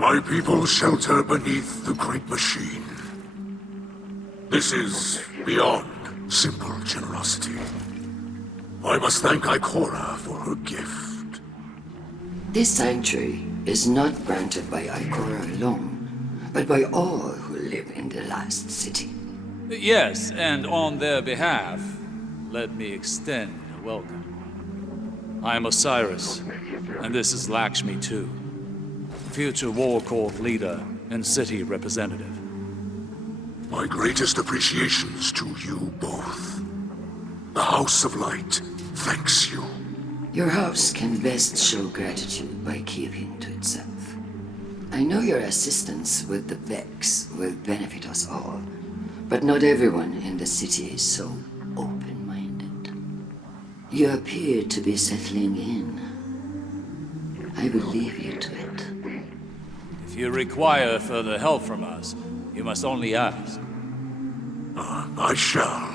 My people shelter beneath the great machine. This is beyond simple generosity. I must thank Ikora for her gift. This sanctuary is not granted by Ikora alone, but by all who live in the last city. Yes, and on their behalf, let me extend a welcome. I am Osiris, and this is Lakshmi too, future War Court leader and city representative. My greatest appreciations to you both. The House of Light thanks you. Your house can best show gratitude by keeping to itself. I know your assistance with the Vex will benefit us all, but not everyone in the city is so open-minded. You appear to be settling in. I will leave you to it. If you require further help from us, you must only ask. I shall.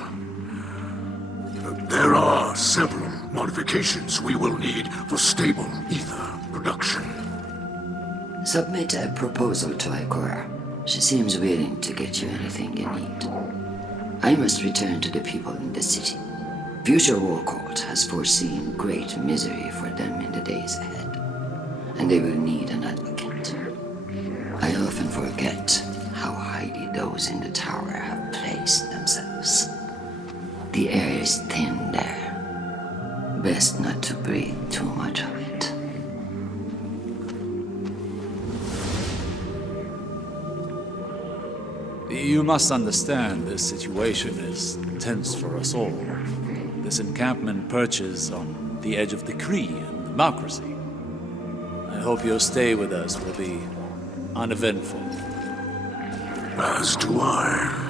There are several modifications we will need for stable ether production. Submit a proposal to Ikora. She seems willing to get you anything you need. I must return to the people in the city. Future War Court has foreseen great misery for them in the days ahead, and they will need an advocate. I often forget how highly those in the tower have placed themselves. The air is thin there. Best not to breathe too much of it. You must understand this situation is tense for us all. This encampment perches on the edge of decree and democracy. I hope your stay with us will be uneventful. As do I.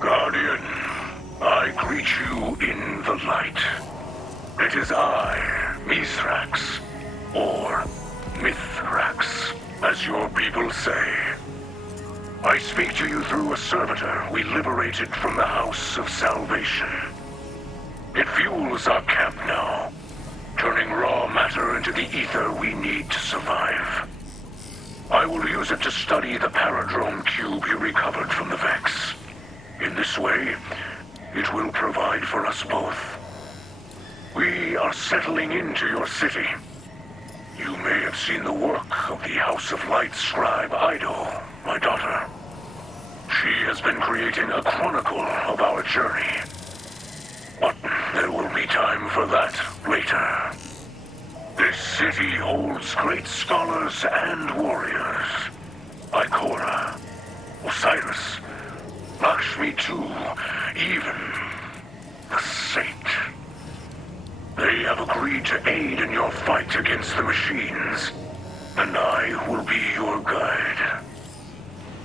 Guardian, I greet you in the light. It is I, Mithrax, or Mithrax, as your people say. I speak to you through a servitor we liberated from the House of Salvation. It fuels our camp now, turning raw matter into the ether we need to survive. I will use it to study the Paradrome cube you recovered from the Vex. In this way, it will provide for us both. We are settling into your city. You may have seen the work of the House of Light scribe Ido, my daughter. She has been creating a chronicle of our journey. But there will be time for that later. This city holds great scholars and warriors. Ikora, Osiris, Lakshmi too, even the Saint. They have agreed to aid in your fight against the machines, and I will be your guide.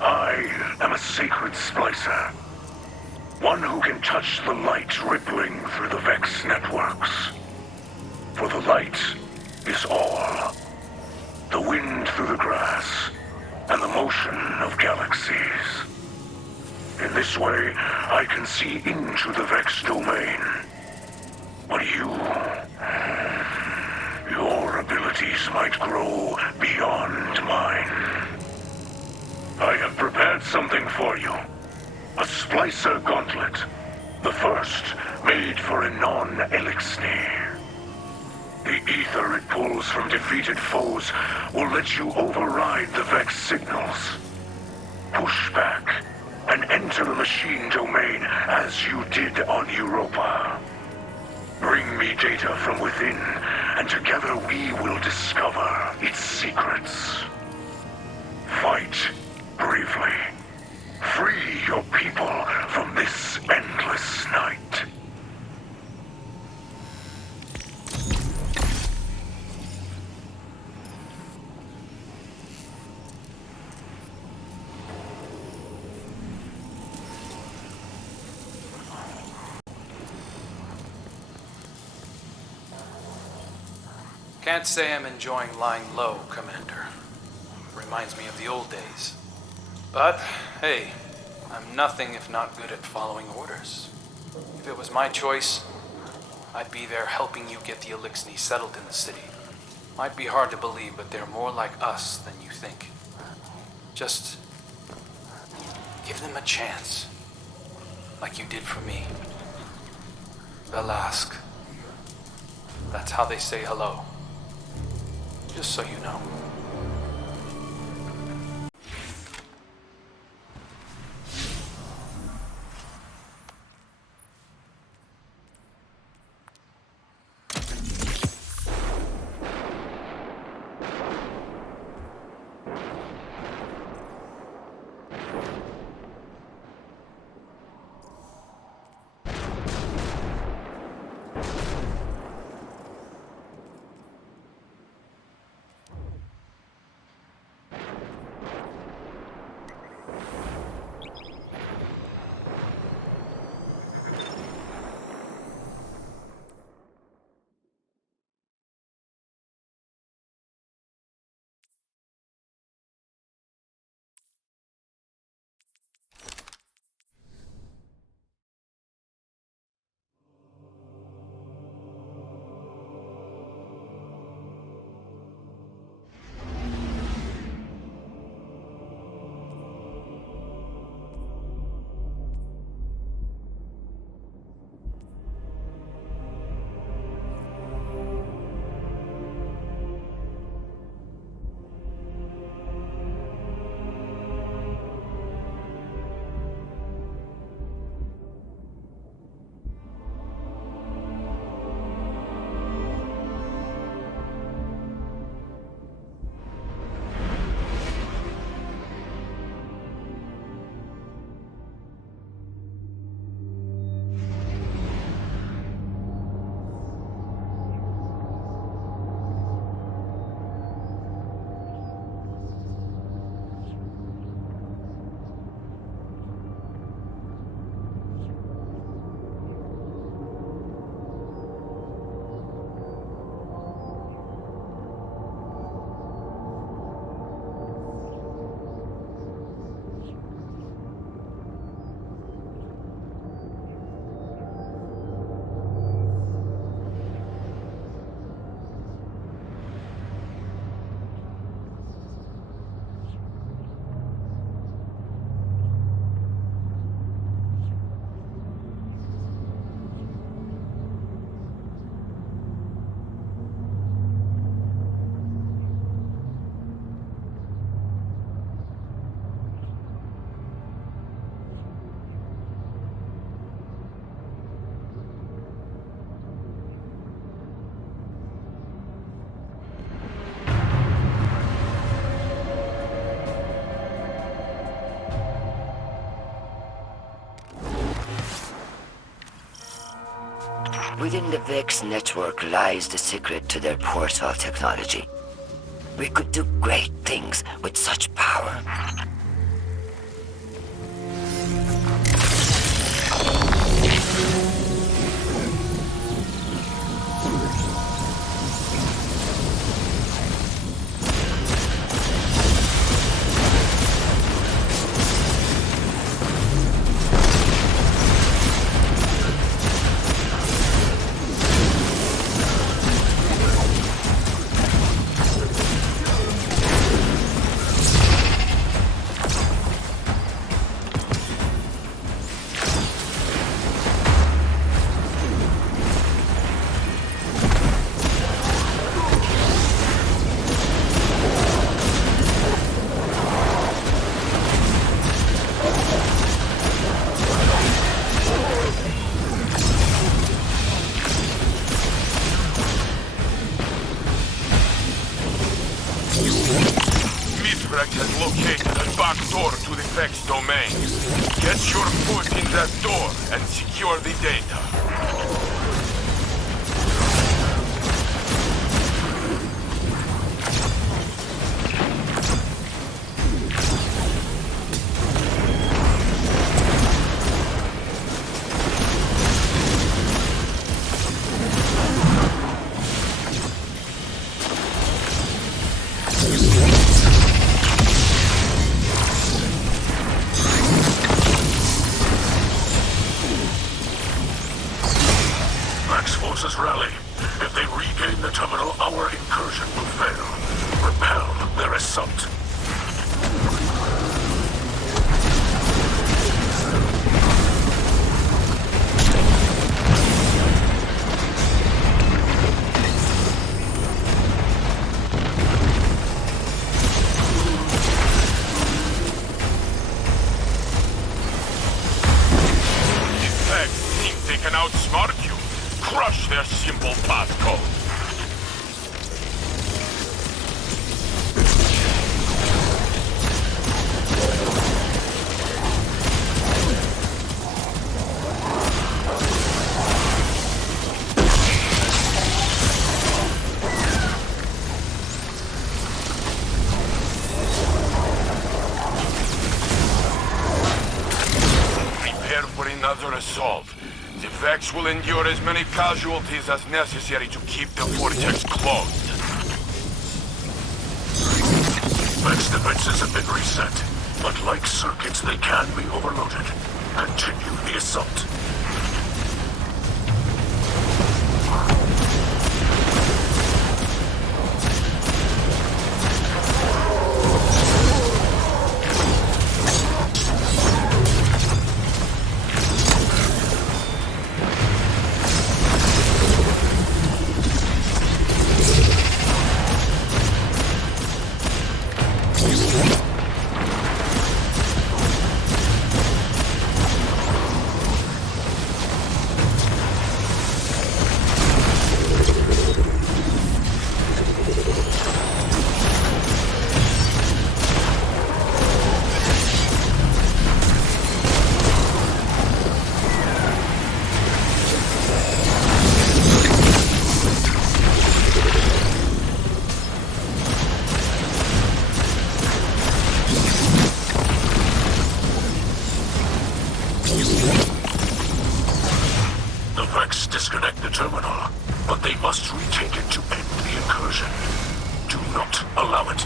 I am a sacred Splicer, one who can touch the light rippling through the Vex networks. For the light is all. The wind through the grass, and the motion of galaxies. In this way, I can see into the Vex domain. But your abilities might grow beyond mine. I have prepared something for you. A Splicer gauntlet. The first made for a non-Elixir. The ether it pulls from defeated foes will let you override the Vex signals. Push back and enter the machine domain as you did on Europa. Bring me data from within, and together we will discover its secrets. Fight bravely. Free your people from this endless night. Can't say I'm enjoying lying low, Commander. Reminds me of the old days. But, hey, I'm nothing if not good at following orders. If it was my choice, I'd be there helping you get the Elixni settled in the city. Might be hard to believe, but they're more like us than you think. Just give them a chance, like you did for me. Velask. That's how they say hello. Just so you know. Within the Vex network lies the secret to their portal technology. We could do great things with such power. Mithrax has located a back door to the Vex domain. Get your foot in that door and secure the data. Forces rally. If they regain the terminal, our incursion will fail. Repel their assault. These Vex think they can outsmart you. Crush their simple passcode. Prepare for another assault. The Vex will endure as many casualties as necessary to keep the vortex closed. Vex defenses have been reset, but like circuits, they can be overloaded. Continue the assault. The Vex disconnect the terminal, but they must retake it to end the incursion. Do not allow it.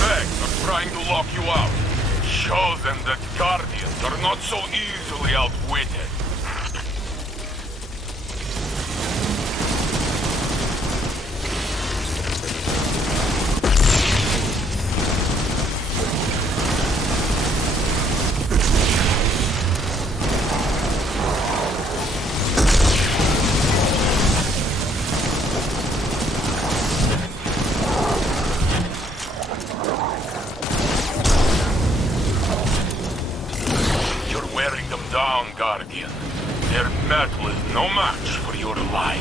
Vex are trying to lock you out. Show them that Guardians are not so easily outwitted. down, Guardian. Their metal is no match for your light.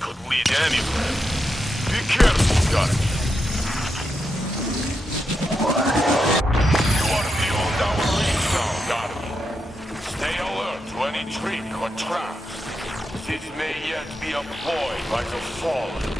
Could lead anywhere. Be careful, Guardian. You are beyond our reach now, Guardian. Stay alert to any trick or traps. This may yet be a ploy by the Fallen.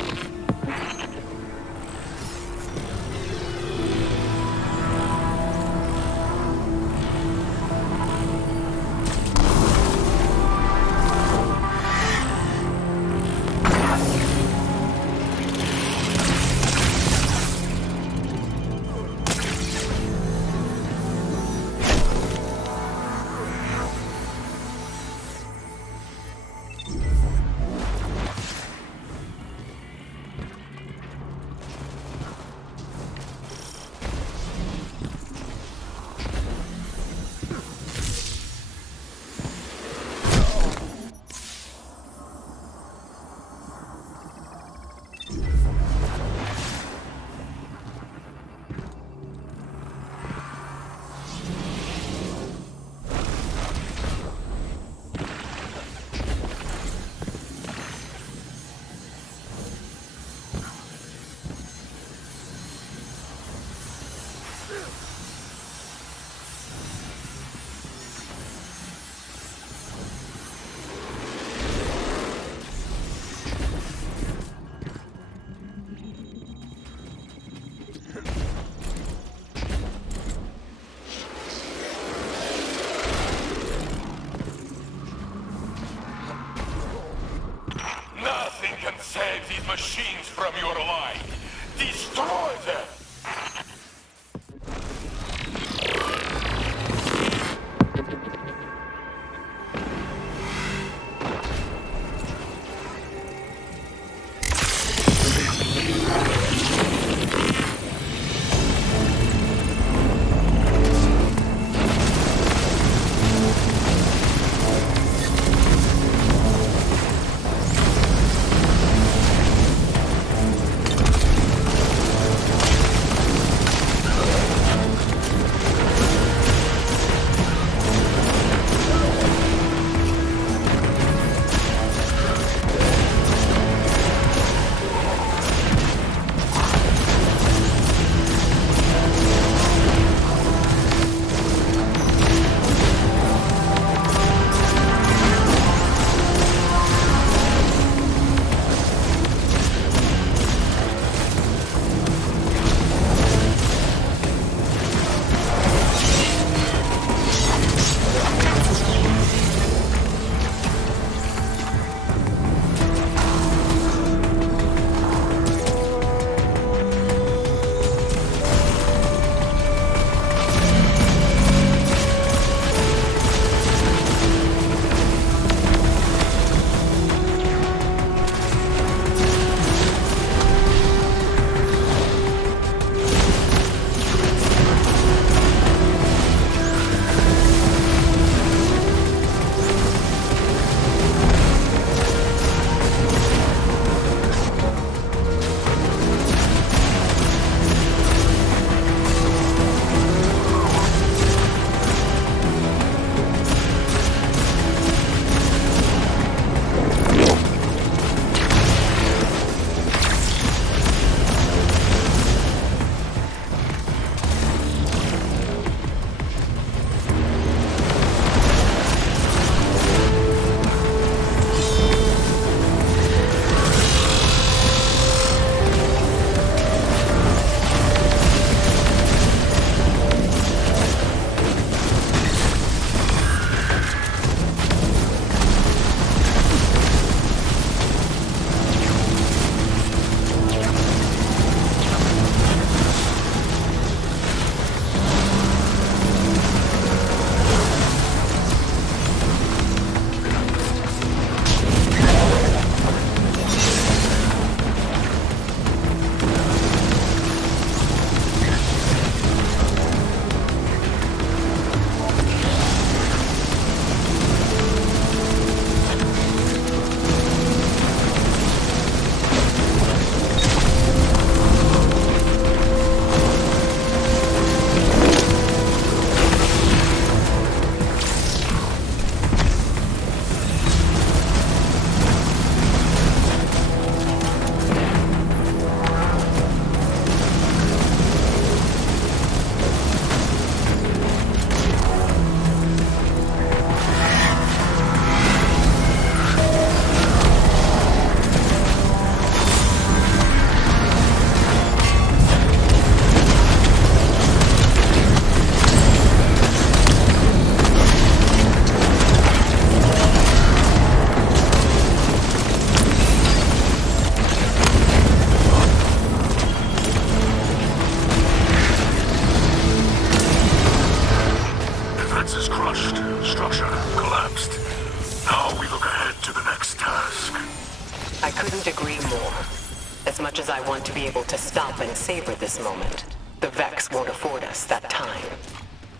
want to be able to stop and savor this moment, the Vex won't afford us that time.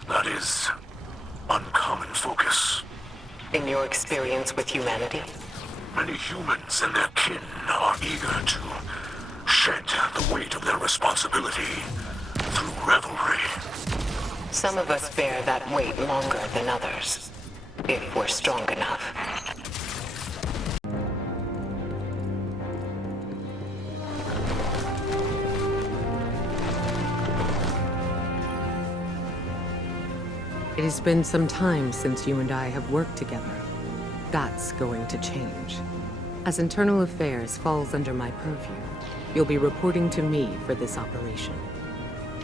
That is uncommon focus. In your experience with humanity? Many humans and their kin are eager to shed the weight of their responsibility through revelry. Some of us bear that weight longer than others, if we're strong enough. It has been some time since you and I have worked together. That's going to change. As internal affairs falls under my purview, you'll be reporting to me for this operation.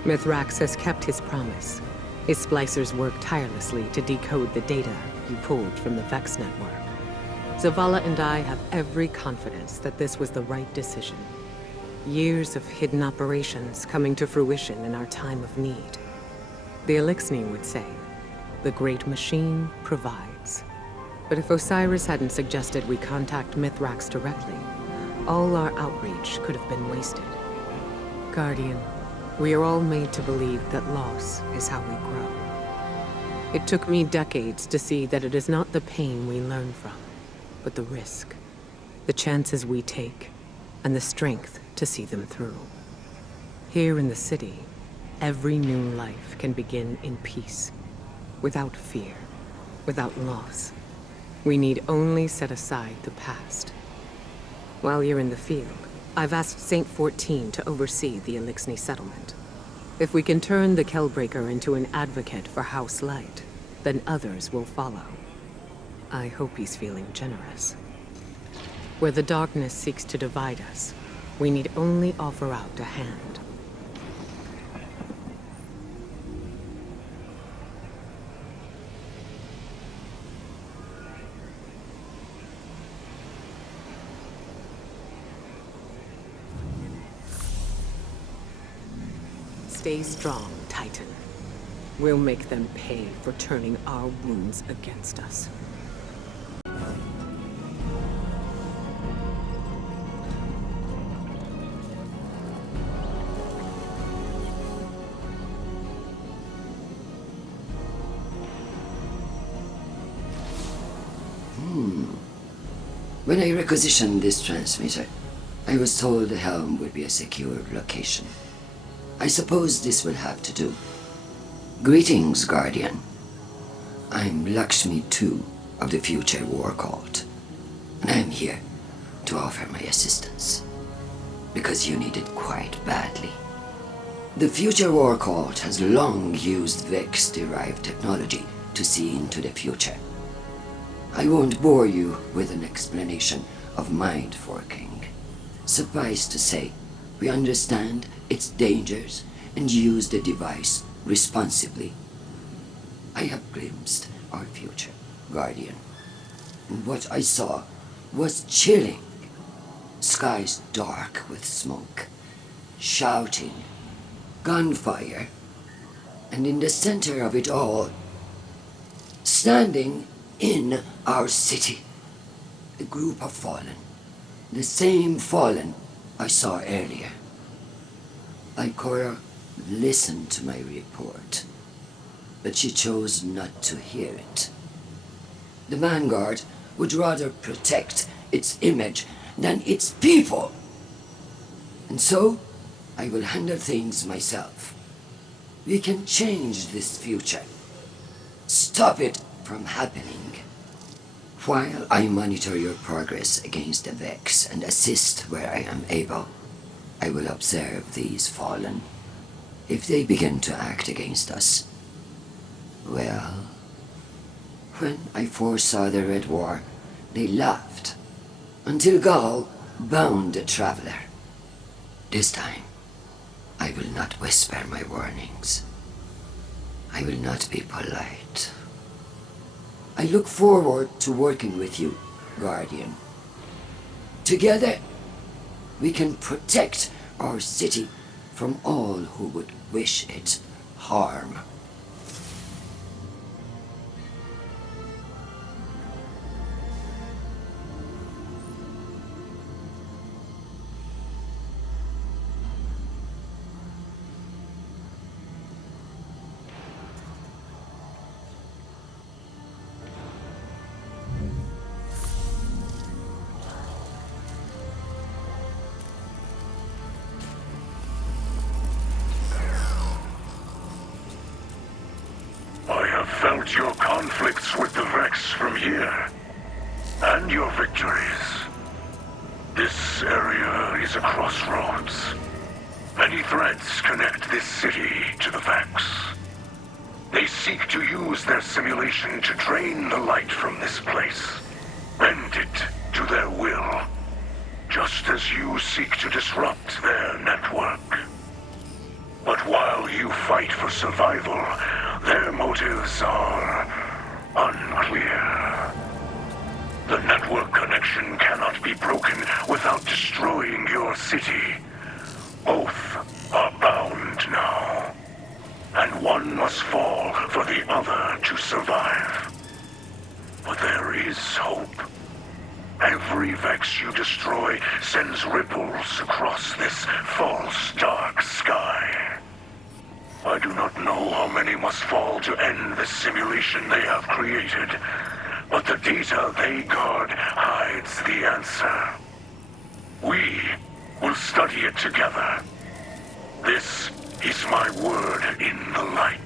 Mithrax has kept his promise. His splicers work tirelessly to decode the data you pulled from the Vex network. Zavala and I have every confidence that this was the right decision. Years of hidden operations coming to fruition in our time of need. The Elixni would say, the great machine provides. But if Osiris hadn't suggested we contact Mithrax directly, all our outreach could have been wasted. Guardian, we are all made to believe that loss is how we grow. It took me decades to see that it is not the pain we learn from, but the risk, the chances we take, and the strength to see them through. Here in the city, every new life can begin in peace, without fear, without loss. We need only set aside the past. While you're in the field, I've asked Saint 14 to oversee the Elixni settlement. If we can turn the Kellbreaker into an advocate for House Light, then others will follow. I hope he's feeling generous. Where the darkness seeks to divide us, we need only offer out a hand. Stay strong, Titan. We'll make them pay for turning our wounds against us. When I requisitioned this transmitter, I was told the helm would be a secure location. I suppose this will have to do. Greetings, Guardian. I'm Lakshmi II of the Future War Cult, and I'm here to offer my assistance, because you need it quite badly. The Future War Cult has long used Vex-derived technology to see into the future. I won't bore you with an explanation of mind forking. Suffice to say, we understand its dangers and use the device responsibly. I have glimpsed our future, Guardian, and what I saw was chilling. Skies dark with smoke, shouting, gunfire, and in the center of it all, standing in our city, a group of fallen, the same fallen I saw earlier. Ikora listened to my report, but she chose not to hear it. The Vanguard would rather protect its image than its people. And so, I will handle things myself. We can change this future. Stop it from happening. While I monitor your progress against the Vex and assist where I am able, I will observe these fallen. If they begin to act against us, well, when I foresaw the Red War, they laughed, until Gaul bound the Traveler. This time, I will not whisper my warnings. I will not be polite. I look forward to working with you, Guardian. Together, we can protect our city from all who would wish it harm. felt your conflicts with the Vex from here, and your victories. This area is a crossroads. Many threads connect this city to the Vex. They seek to use their simulation to drain the light from this place, bend it to their will, just as you seek to disrupt their network. But while you fight for survival, their motives are unclear. The network connection cannot be broken without destroying your city. Both are bound now, and one must fall for the other to survive. But there is hope. Every Vex you destroy sends ripples across this false dark sky. I do not know how many must fall to end the simulation they have created, but the data they guard hides the answer. We will study it together. This is my word in the light.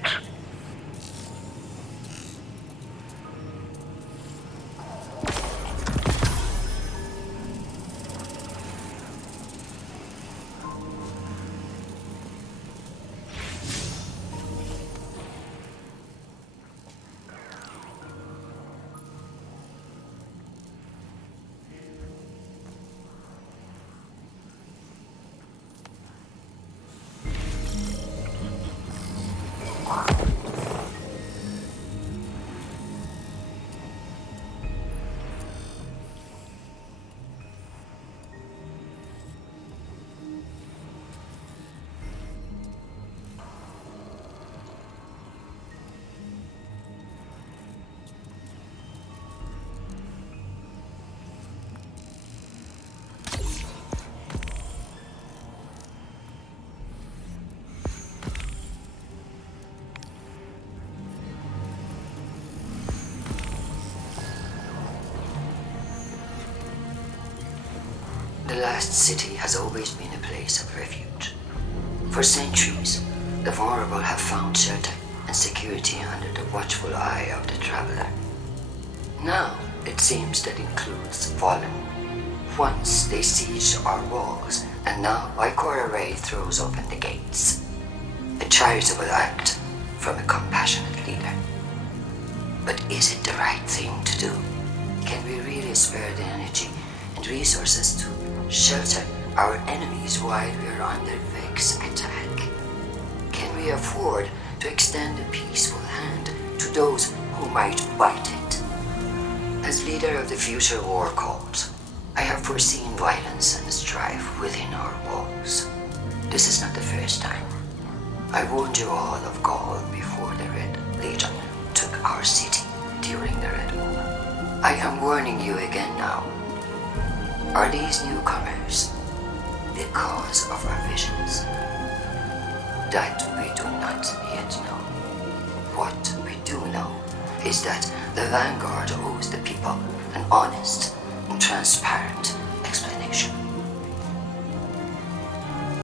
The last city has always been a place of refuge. For centuries, the vulnerable have found shelter and security under the watchful eye of the traveler. Now, it seems that includes Fallen. Once they sieged our walls, and now EmporerAaron throws open the gates. A charitable act from a compassionate leader. But is it the right thing to do? Can we really spare the energy and resources to shelter our enemies while we are under Vex attack? Can we afford to extend a peaceful hand to those who might bite it? As leader of the future war cult, I have foreseen violence and strife within our walls. This is not the first time. I warned you all of Gaul before the Red Legion took our city during the Red War. I am warning you again now. Are these newcomers the cause of our visions? That we do not yet know. What we do know is that the Vanguard owes the people an honest and transparent